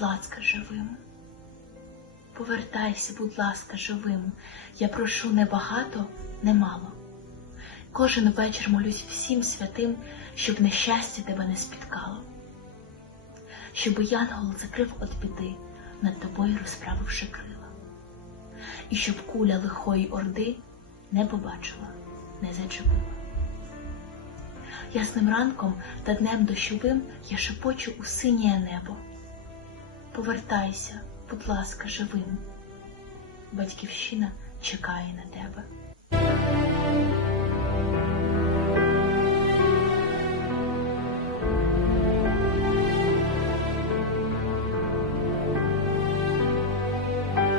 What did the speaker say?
ласка, живим. Повертайся, будь ласка, живим. Я прошу не багато, не мало. Кожен вечір молюсь всім святим, щоб нещастя тебе не спіткало, щоби янгол закрив от біди, над тобою розправивши крила, і щоб куля лихої орди не побачила, не зачепила. Ясним ранком та днем дощовим я шепочу у синє небо. Повертайся, будь ласка, живим. Батьківщина чекає на тебе.